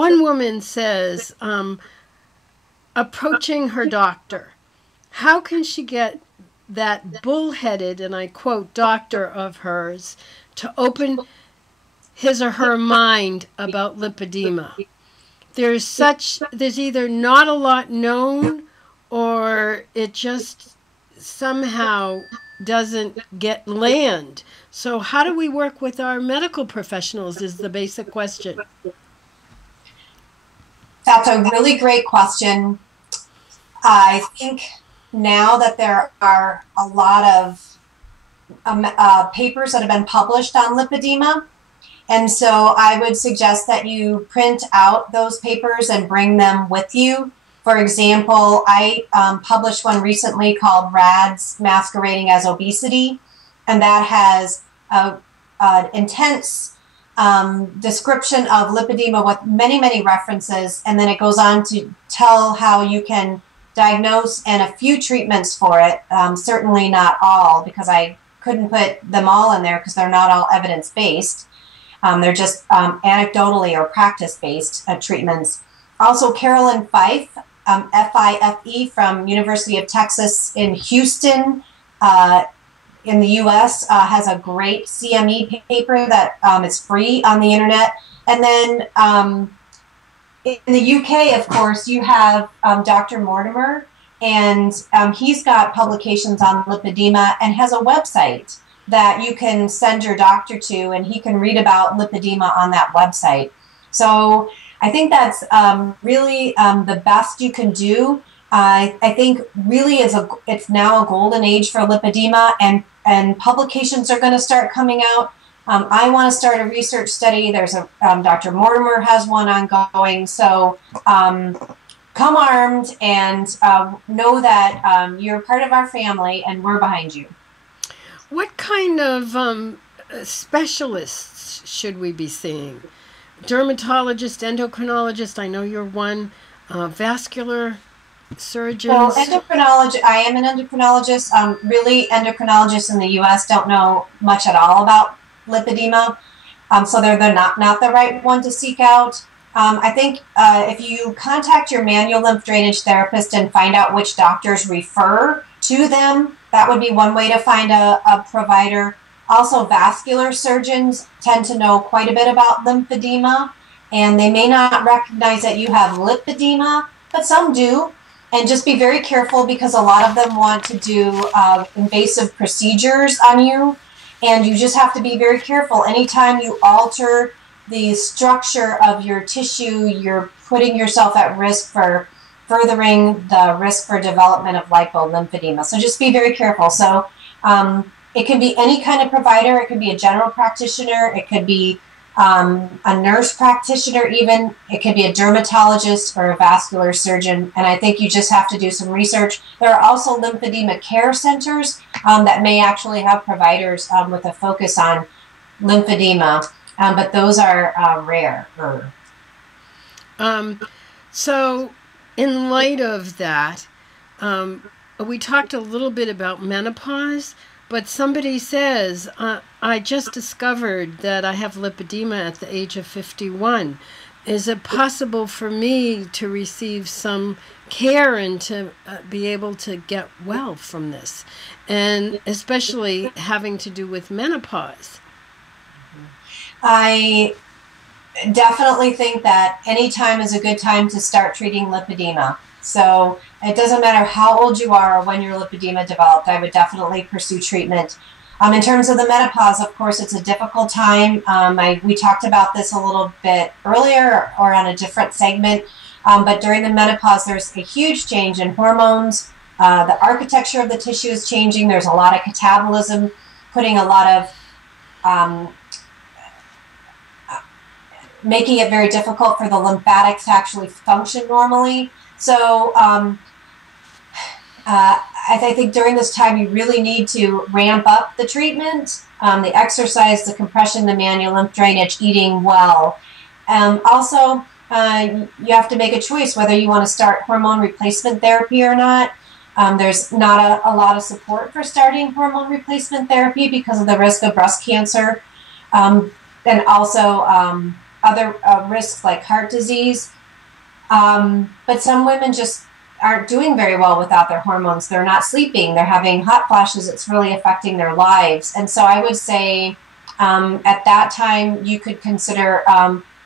one woman says, approaching her doctor, how can she get that bullheaded, and I quote, doctor of hers to open his or her mind about lipedema? There's either not a lot known, or it just somehow doesn't get land. So how do we work with our medical professionals is the basic question. That's a really great question. I think now that there are a lot of papers that have been published on lipedema, and so I would suggest that you print out those papers and bring them with you. For example, I published one recently called Rad's Masquerading as Obesity, and that has an intense description of lipedema with many, many references, and then it goes on to tell how you can diagnose and a few treatments for it, certainly not all, because I couldn't put them all in there because they're not all evidence-based. They're just anecdotally or practice-based treatments. Also, Carolyn Fife, F-I-F-E, from University of Texas in Houston, in the U.S., has a great CME paper that is free on the internet. And then in the UK, of course, you have Dr. Mortimer, and he's got publications on lipedema and has a website that you can send your doctor to, and he can read about lipedema on that website. So I think that's really the best you can do. I think really it's now a golden age for lipedema, and publications are going to start coming out. I want to start a research study. There's a Dr. Mortimer has one ongoing. So come armed and know that you're part of our family and we're behind you. What kind of specialists should we be seeing? Dermatologist, endocrinologist, I know you're one, vascular surgeons? So endocrinology, I am an endocrinologist. Really, endocrinologists in the U.S. don't know much at all about lipedema, so they're not the right one to seek out. I think if you contact your manual lymph drainage therapist and find out which doctors refer to them, that would be one way to find a provider. Also, vascular surgeons tend to know quite a bit about lymphedema, and they may not recognize that you have lipedema, but some do. And just be very careful, because a lot of them want to do invasive procedures on you, and you just have to be very careful. Anytime you alter the structure of your tissue, you're putting yourself at risk for furthering the risk for development of lipolymphedema. So just be very careful. So it can be any kind of provider. It could be a general practitioner. It could be a nurse practitioner even. It could be a dermatologist or a vascular surgeon. And I think you just have to do some research. There are also lymphedema care centers that may actually have providers with a focus on lymphedema, but those are rare. So in light of that, we talked a little bit about menopause, but somebody says, I just discovered that I have lipedema at the age of 51. Is it possible for me to receive some care and to be able to get well from this? And especially having to do with menopause. I definitely think that any time is a good time to start treating lipedema. So it doesn't matter how old you are or when your lipedema developed, I would definitely pursue treatment. In terms of the menopause, of course, it's a difficult time. We talked about this a little bit earlier or on a different segment, but during the menopause, there's a huge change in hormones. The architecture of the tissue is changing. There's a lot of catabolism, putting a lot of making it very difficult for the lymphatics to actually function normally. So I think during this time you really need to ramp up the treatment, the exercise, the compression, the manual lymph drainage, eating well. Also, you have to make a choice whether you want to start hormone replacement therapy or not. There's not a lot of support for starting hormone replacement therapy because of the risk of breast cancer. And also other risks like heart disease. But some women just aren't doing very well without their hormones. They're not sleeping. They're having hot flashes. It's really affecting their lives. And so I would say at that time you could consider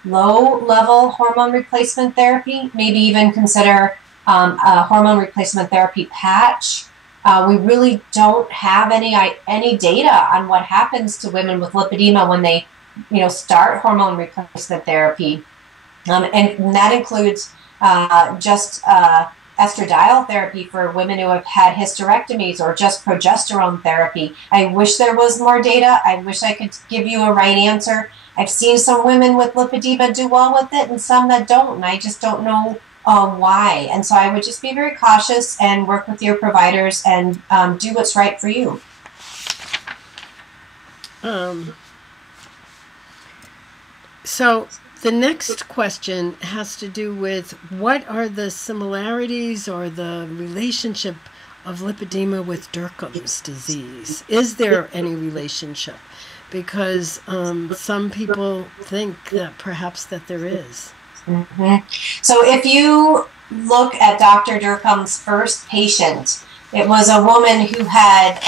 low-level hormone replacement therapy, maybe even consider a hormone replacement therapy patch. We really don't have any data on what happens to women with lipedema when they, start hormone replacement therapy, and that includes just estradiol therapy for women who have had hysterectomies or just progesterone therapy. I wish there was more data. I wish I could give you a right answer. I've seen some women with lipedema do well with it and some that don't, and I just don't know why. And so I would just be very cautious and work with your providers and do what's right for you. So the next question has to do with what are the similarities or the relationship of lipedema with Durkheim's disease? Is there any relationship? Because some people think that perhaps that there is. Mm-hmm. So if you look at Dr. Durkheim's first patient, it was a woman who had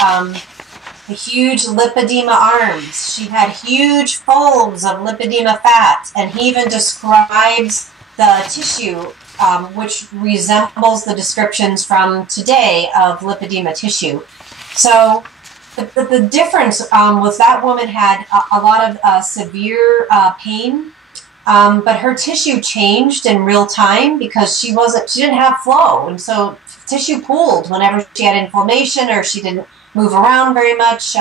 huge lipedema arms. She had huge folds of lipedema fat, and he even describes the tissue, which resembles the descriptions from today of lipedema tissue. So the difference was that woman had a lot of severe pain, but her tissue changed in real time because she didn't have flow, and so tissue pooled whenever she had inflammation or she didn't move around very much.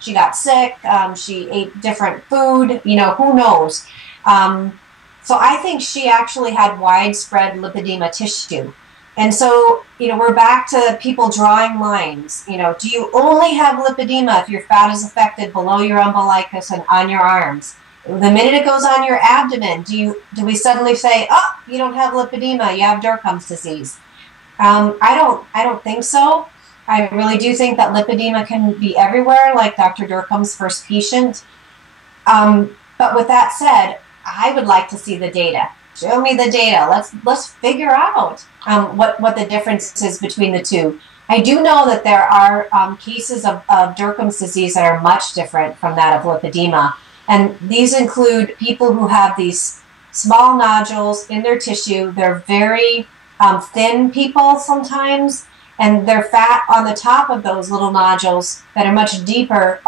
She got sick. She ate different food. Who knows? So I think she actually had widespread lipedema tissue. And so, we're back to people drawing lines. Do you only have lipedema if your fat is affected below your umbilicus and on your arms? The minute it goes on your abdomen, do we suddenly say, oh, you don't have lipedema, you have Durkheim's disease? I don't think so. I really do think that lipedema can be everywhere, like Dr. Durkheim's first patient. But with that said, I would like to see the data. Show me the data. Let's figure out what the difference is between the two. I do know that there are cases of Durkheim's disease that are much different from that of lipedema. And these include people who have these small nodules in their tissue. They're very thin people sometimes, and their fat on the top of those little nodules that are much deeper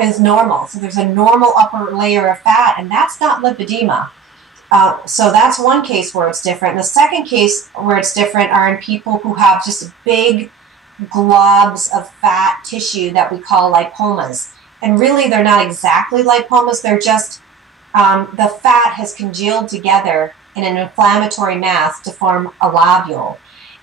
is normal. So there's a normal upper layer of fat, and that's not lipedema. So that's one case where it's different. The second case where it's different are in people who have just big globs of fat tissue that we call lipomas. And really, they're not exactly lipomas. They're just the fat has congealed together in an inflammatory mass to form a lobule.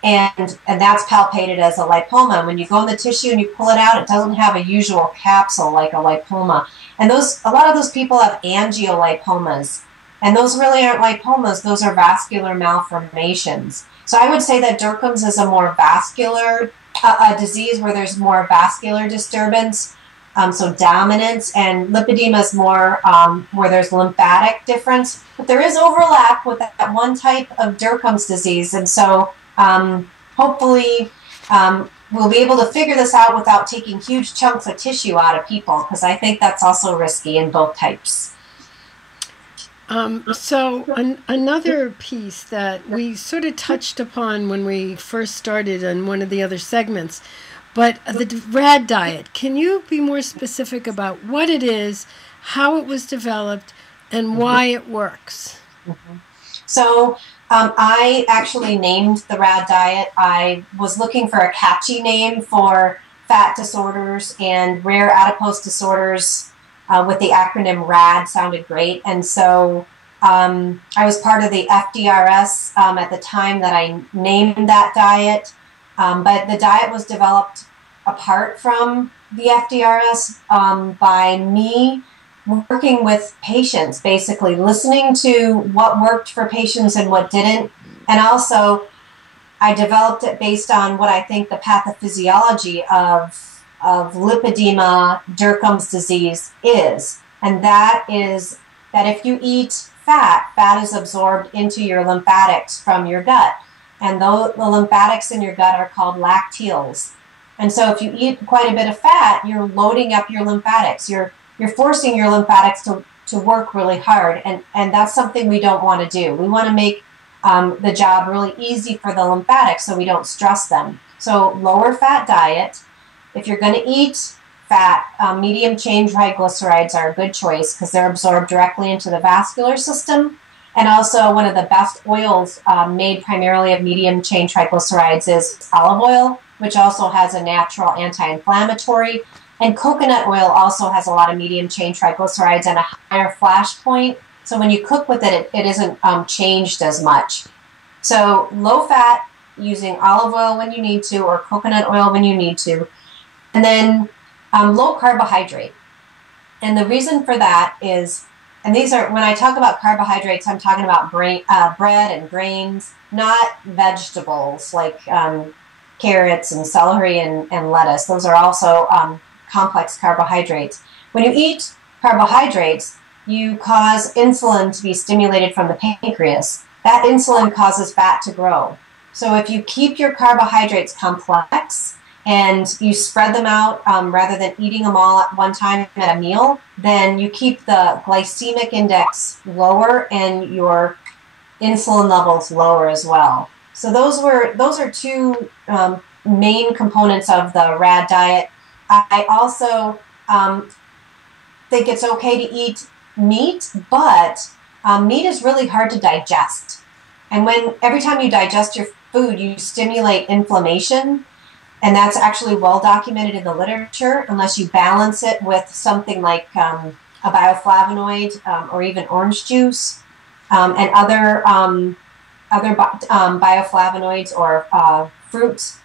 And that's palpated as a lipoma. When you go in the tissue and you pull it out, it doesn't have a usual capsule like a lipoma. And a lot of those people have angiolipomas. And those really aren't lipomas. Those are vascular malformations. So I would say that Durkheim's is a more vascular a disease where there's more vascular disturbance, so dominance, and lipedema is more where there's lymphatic difference. But there is overlap with that one type of Durkheim's disease, and so hopefully we'll be able to figure this out without taking huge chunks of tissue out of people, because I think that's also risky in both types. Another piece that we sort of touched upon when we first started on one of the other segments, but the Rad Diet. Can you be more specific about what it is, how it was developed, and why it works? Mm-hmm. So I actually named the Rad Diet. I was looking for a catchy name for fat disorders, and rare adipose disorders with the acronym RAD sounded great. And so I was part of the FDRS at the time that I named that diet. But the diet was developed apart from the FDRS by me working with patients, basically listening to what worked for patients and what didn't. And also, I developed it based on what I think the pathophysiology of lipedema, Durkheim's disease is. And that is that if you eat fat, fat is absorbed into your lymphatics from your gut. And the lymphatics in your gut are called lacteals. And so if you eat quite a bit of fat, you're loading up your lymphatics. You're forcing your lymphatics to work really hard. And that's something we don't want to do. We want to make the job really easy for the lymphatics so we don't stress them. So lower fat diet. If you're going to eat fat, medium chain triglycerides are a good choice because they're absorbed directly into the vascular system. And also one of the best oils made primarily of medium chain triglycerides is olive oil, which also has a natural anti-inflammatory. And coconut oil also has a lot of medium chain triglycerides and a higher flash point. So when you cook with it, it isn't changed as much. So low fat, using olive oil when you need to, or coconut oil when you need to. And then low carbohydrate. And the reason for that is, and these are, when I talk about carbohydrates, I'm talking about bread and grains, not vegetables like carrots and celery and lettuce. Those are also complex carbohydrates. When you eat carbohydrates, you cause insulin to be stimulated from the pancreas. That insulin causes fat to grow. So if you keep your carbohydrates complex and you spread them out rather than eating them all at one time at a meal, then you keep the glycemic index lower and your insulin levels lower as well. So those are two main components of the Rad diet. I also think it's okay to eat meat, but meat is really hard to digest. And every time you digest your food, you stimulate inflammation. And that's actually well documented in the literature, unless you balance it with something like a bioflavonoid or even orange juice and other bioflavonoids or fruits.